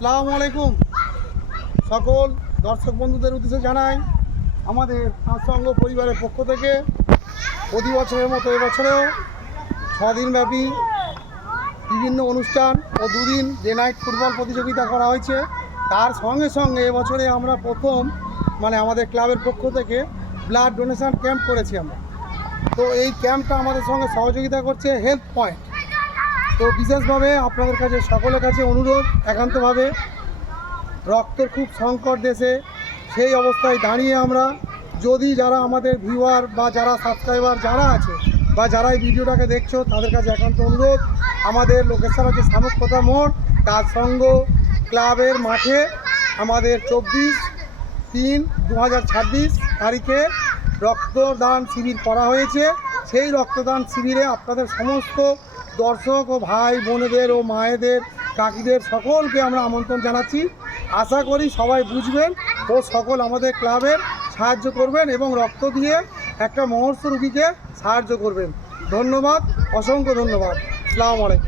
আসসালামু আলাইকুম। সকল দর্শক বন্ধুদের উদ্দেশ্যে জানাই আমাদের সৎসঙ্গ পরিবারের পক্ষ থেকে প্রতি বছরের মতো এবছরেও 6 দিনব্যাপী বিভিন্ন অনুষ্ঠান ও 2 দিন ডে নাইট ফুটবল প্রতিযোগিতা করা হয়েছে। তার সঙ্গে সঙ্গে এবছরে আমরা প্রথম আমাদের ক্লাবের পক্ষ থেকে ব্লাড ডোনেশন ক্যাম্প করেছি আমরা। তো এই ক্যাম্পটা আমাদের সঙ্গে সহযোগিতা করছে হেলথ পয়েন্ট। তো বিশেষভাবে আপনাদের কাছে সকলের কাছে অনুরোধ, একান্তভাবে রক্তের খুব সংকট দেশে, সেই অবস্থায় দাঁড়িয়ে আমরা যদি যারা আমাদের ভিউয়ার বা যারা সাবস্ক্রাইবার যারা আছে বা যারা এই ভিডিওটাকে দেখছো তাদের কাছে একান্ত অনুরোধ, আমাদের লোকেশন আছে শামুকপাতা মোড়, তার সঙ্গ ক্লাবের মাঠে আমাদের 24/3/2026 তারিখে রক্তদান শিবির করা হয়েছে। সেই রক্তদান শিবিরে আপনাদের সমস্ত দর্শক ও ভাই বোনেদের ও মায়েদের কাকিদের সকলকে আমরা আমন্ত্রণ জানাচ্ছি। আশা করি সবাই বুঝবেন ও সকল আমাদের ক্লাবের সাহায্য করবেন এবং রক্ত দিয়ে একটা মুমূর্ষু রোগীকে সাহায্য করবেন। ধন্যবাদ, অসংখ্য ধন্যবাদ। আসসালামু আলাইকুম।